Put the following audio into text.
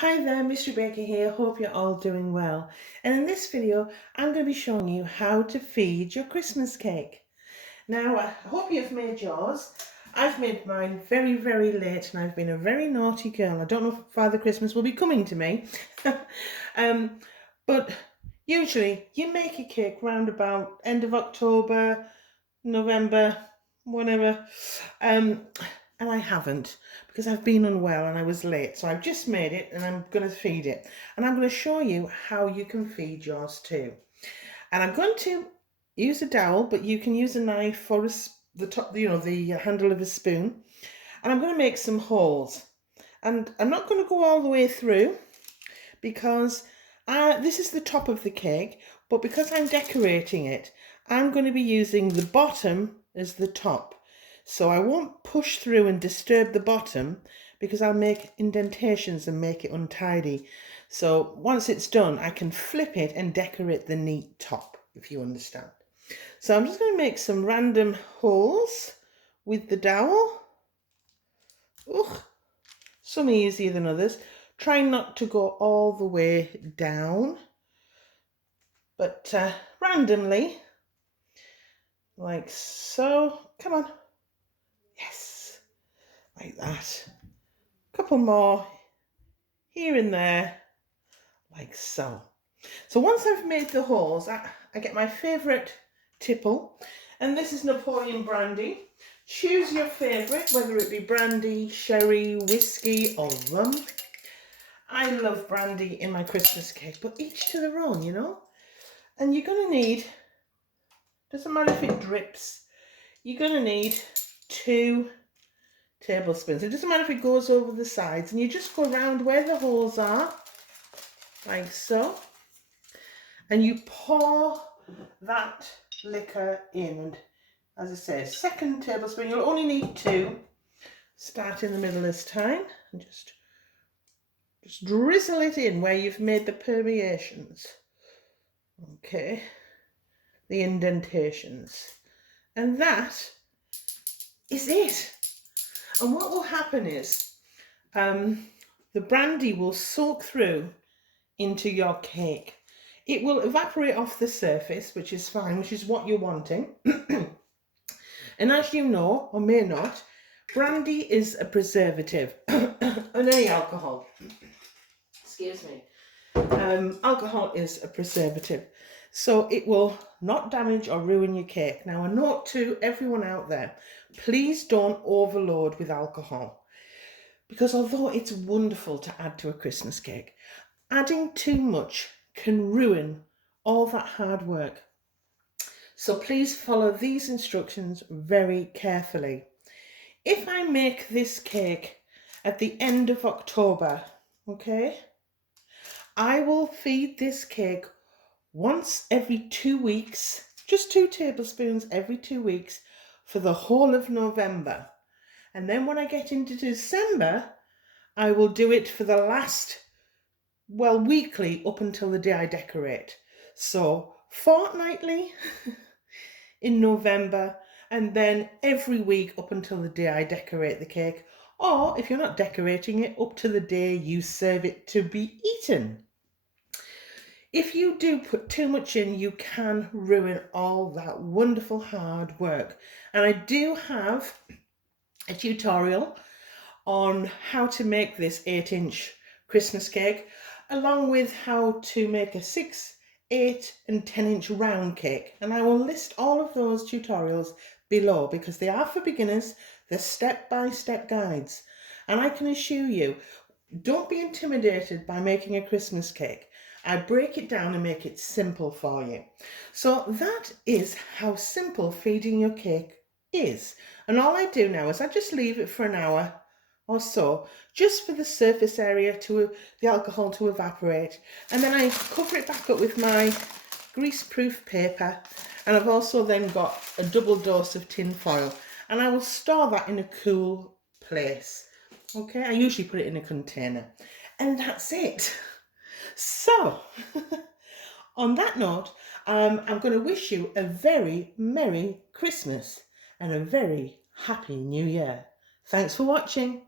Hi there, Miss Rebecca here. Hope you're all doing well. And in this video, I'm going to be showing you how to feed your Christmas cake. Now, I hope you've made yours. I've made mine very, very late and I've been a very naughty girl. I don't know if Father Christmas will be coming to me. But usually you make a cake round about end of October, November, whatever. And I haven't because I've been unwell and I was late. So I've just made it and I'm going to feed it. And I'm going to show you how you can feed yours too. And I'm going to use a dowel, but you can use a knife or the top, the handle of a spoon. And I'm going to make some holes. And I'm not going to go all the way through because this is the top of the cake, but because I'm decorating it, I'm going to be using the bottom as the top. So I won't push through and disturb the bottom because I'll make indentations and make it untidy. So once it's done, I can flip it and decorate the neat top, if you understand. So I'm just going to make some random holes with the dowel. Ugh, some easier than others. Try not to go all the way down, but randomly, like so. Come on. Yes, like that. Couple more here and there, like so. So once I've made the holes, I get my favourite tipple, and this is Napoleon brandy. Choose your favourite, whether it be brandy, sherry, whiskey or rum. I love brandy in my Christmas cake, but each to their own, you know. And you're going to need, doesn't matter if it drips, you're going to need 2 tablespoons. It doesn't matter if it goes over the sides, and you just go around where the holes are, like so. And you pour that liquor in. And as I say, 2nd tablespoon, you'll only need 2. Start in the middle this time and just drizzle it in where you've made the permeations. Okay, the indentations. And that is it. And what will happen is the brandy will soak through into your cake. It will evaporate off the surface, which is fine, which is what you're wanting. And as you know, or may not, brandy is a preservative and any alcohol. Excuse me. Alcohol is a preservative, so it will not damage or ruin your cake. Now, a note to everyone out there, please don't overload with alcohol, because although it's wonderful to add to a Christmas cake, adding too much can ruin all that hard work. So please follow these instructions very carefully. If I make this cake at the end of October, okay, I will feed this cake once every 2 weeks, just 2 tablespoons every 2 weeks for the whole of November. And then when I get into December, I will do it for the last, well, weekly up until the day I decorate. So fortnightly in November, and then every week up until the day I decorate the cake. Or if you're not decorating it, up to the day you serve it to be eaten. If you do put too much in, you can ruin all that wonderful hard work. And I do have a tutorial on how to make this 8-inch Christmas cake, along with how to make a 6, 8 and 10-inch round cake. And I will list all of those tutorials below because they are for beginners. They're step-by-step guides. And I can assure you, don't be intimidated by making a Christmas cake. I break it down and make it simple for you. So that is how simple feeding your cake is. And all I do now is I just leave it for an hour or so, just for the surface area the alcohol to evaporate. And then I cover it back up with my grease-proof paper. And I've also then got a double dose of tin foil. And I will store that in a cool place. Okay, I usually put it in a container. And that's it. So, on that note, I'm going to wish you a very Merry Christmas and a very Happy New Year. Thanks for watching.